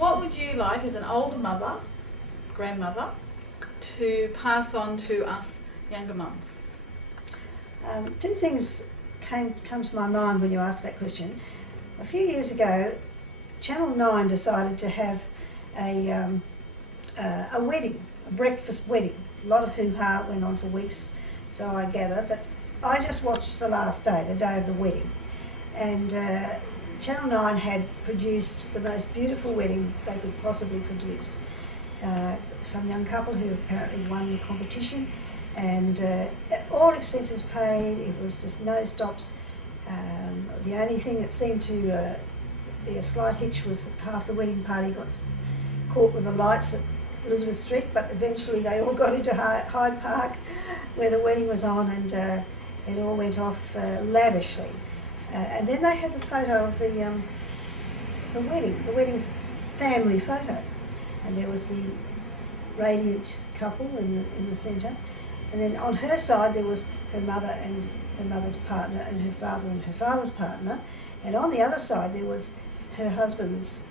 what would you like as an older mother, grandmother, to pass on to us younger mums? Two things come to my mind when you ask that question. A few years ago, Channel 9 decided to have a wedding, a breakfast wedding. A lot of hoo-ha went on for weeks, so I gather, but I just watched the last day, the day of the wedding. And Channel 9 had produced the most beautiful wedding they could possibly produce. Some young couple who apparently won the competition, and all expenses paid. It was just no stops. The only thing that seemed to be a slight hitch was that half the wedding party got caught with the lights at Elizabeth Street, but eventually they all got into Hyde Park where the wedding was on, and it all went off lavishly. And then they had the photo of the wedding family photo, and there was the radiant couple in the centre, and then on her side there was her mother and her mother's partner, and her father's partner, and on the other side there was her husband's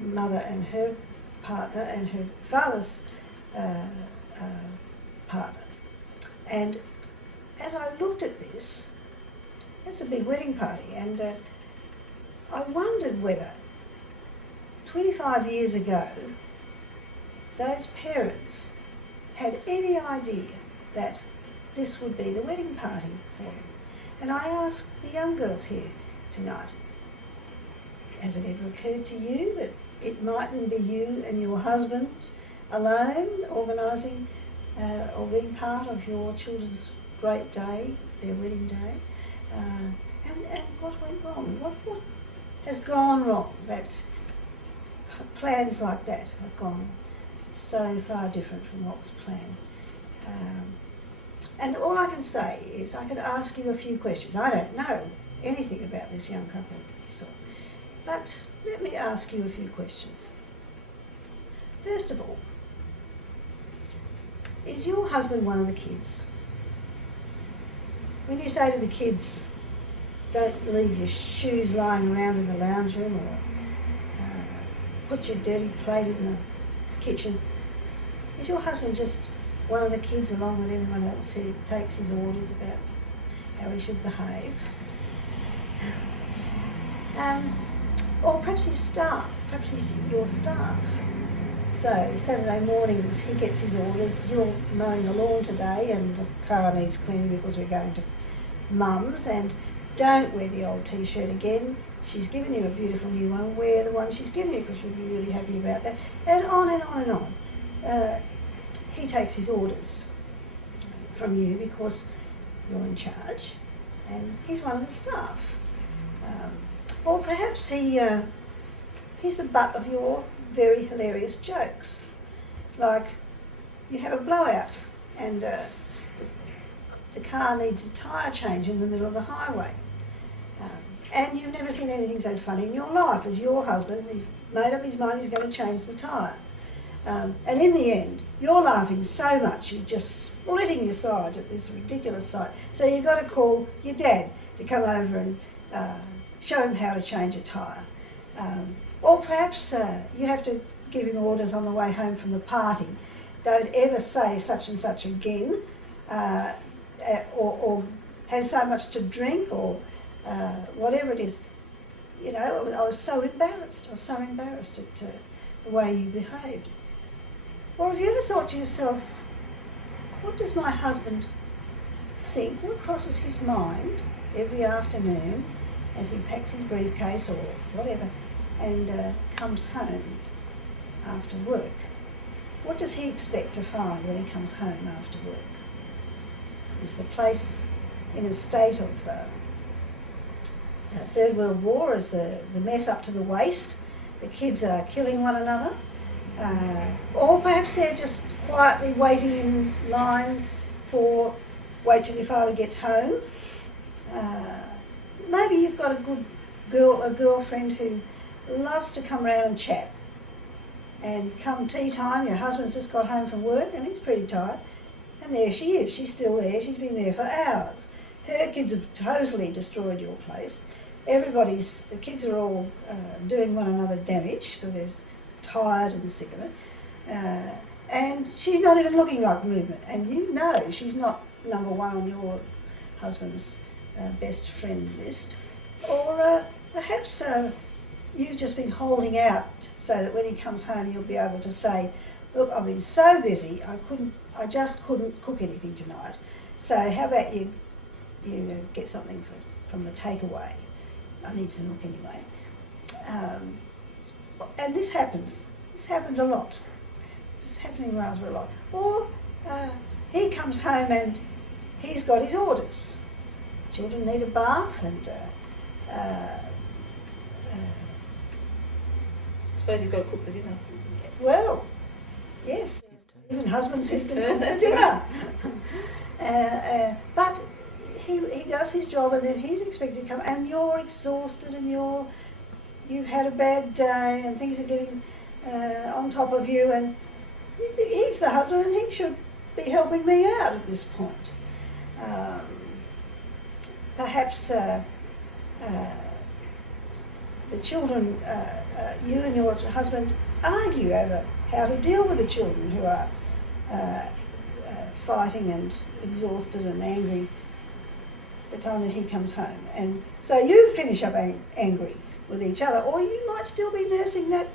mother and her partner and her father's partner. And as I looked at this, it's a big wedding party, and I wondered whether 25 years ago those parents had any idea that this would be the wedding party for them. And I asked the young girls here tonight, has it ever occurred to you that it mightn't be you and your husband alone organising or being part of your children's great day, their wedding day? And what went wrong? What has gone wrong that plans like that have gone so far different from what was planned? And all I can say is I could ask you a few questions. I don't know anything about this young couple you saw, but let me ask you a few questions. First of all, is your husband one of the kids? When you say to the kids, don't leave your shoes lying around in the lounge room, or put your dirty plate in the kitchen, is your husband just one of the kids along with everyone else who takes his orders about how he should behave? Or perhaps his staff, perhaps he's your staff. So Saturday mornings he gets his orders, you're mowing the lawn today and the car needs cleaning because we're going to Mum's, and don't wear the old t-shirt again. She's given you a beautiful new one, wear the one she's given you because you'll be really happy about that. And on and on and on. He takes his orders from you because you're in charge and he's one of the staff. Or perhaps he's the butt of your very hilarious jokes. Like you have a blowout and the car needs a tyre change in the middle of the highway. And you've never seen anything so funny in your life as your husband. He's made up his mind he's going to change the tyre. And in the end, you're laughing so much, you're just splitting your sides at this ridiculous sight. So you've got to call your dad to come over and show him how to change a tyre. Or perhaps you have to give him orders on the way home from the party. Don't ever say such and such again, or have so much to drink, or whatever it is. You know, I was so embarrassed. I was so embarrassed at the way you behaved. Or have you ever thought to yourself, what does my husband think? What crosses his mind every afternoon as he packs his briefcase or whatever and comes home after work? What does he expect to find when he comes home after work? Is the place in a state of Third World War? Is the mess up to the waist? The kids are killing one another? Or perhaps they're just quietly waiting in line for wait till your father gets home. Maybe you've got a girlfriend who loves to come round and chat. And come tea time, your husband's just got home from work and he's pretty tired. And there she is, she's still there, she's been there for hours. Her kids have totally destroyed your place. The kids are all doing one another damage because there's tired and sick of it. And she's not even looking like movement. And you know she's not number one on your husband's best friend list. Or perhaps you've just been holding out so that when he comes home you'll be able to say, look, I've been so busy, I just couldn't cook anything tonight. So how about you get something from the takeaway? I need some milk anyway. And this happens. This happens a lot. This is happening rather a lot. Or he comes home and he's got his orders. Children need a bath and I suppose he's got to cook the dinner. well, yes, even husbands have to cook the That's dinner. But he does his job and then he's expected to come and you're exhausted and you've had a bad day and things are getting on top of you, and he's the husband and he should be helping me out at this point. Perhaps the children, you and your husband argue over how to deal with the children who are fighting and exhausted and angry the time that he comes home. And so you finish up angry with each other, or you might still be nursing that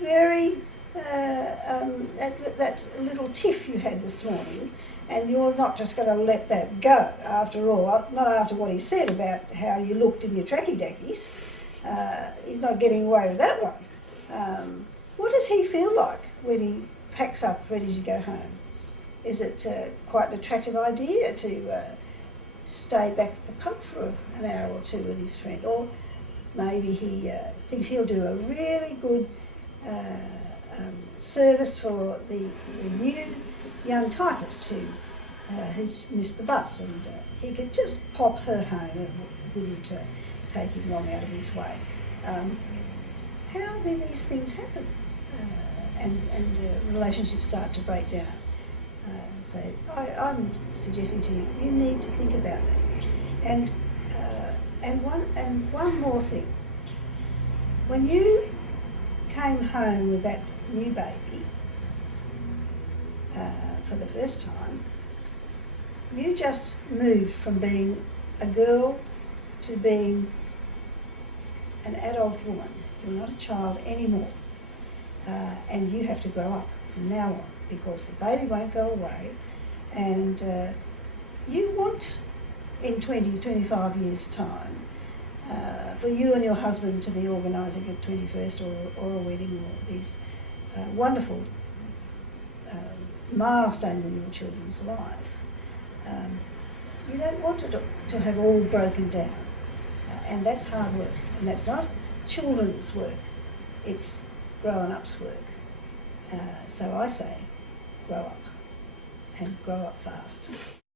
very, that little tiff you had this morning, and you're not just going to let that go after all, not after what he said about how you looked in your tracky dackies. He's not getting away with that one. What does he feel like when he packs up ready to go home? Is it quite an attractive idea to stay back at the pub for an hour or two with his friend? Or maybe he thinks he'll do a really good service for the new young Titus who's missed the bus, and he could just pop her home. It wouldn't take him long out of his way. How do these things happen? And relationships start to break down. So I'm suggesting to you, you need to think about that. And one more thing. When you came home with that new baby for the first time, you just moved from being a girl to being an adult woman. You're not a child anymore. And you have to grow up from now on, because the baby won't go away, and you want in 20, 25 years' time for you and your husband to be organising a 21st or a wedding, or these wonderful milestones in your children's life. You don't want it to have all broken down, and that's hard work, and that's not children's work, it's grown-ups' work. So I say, grow up, and grow up fast.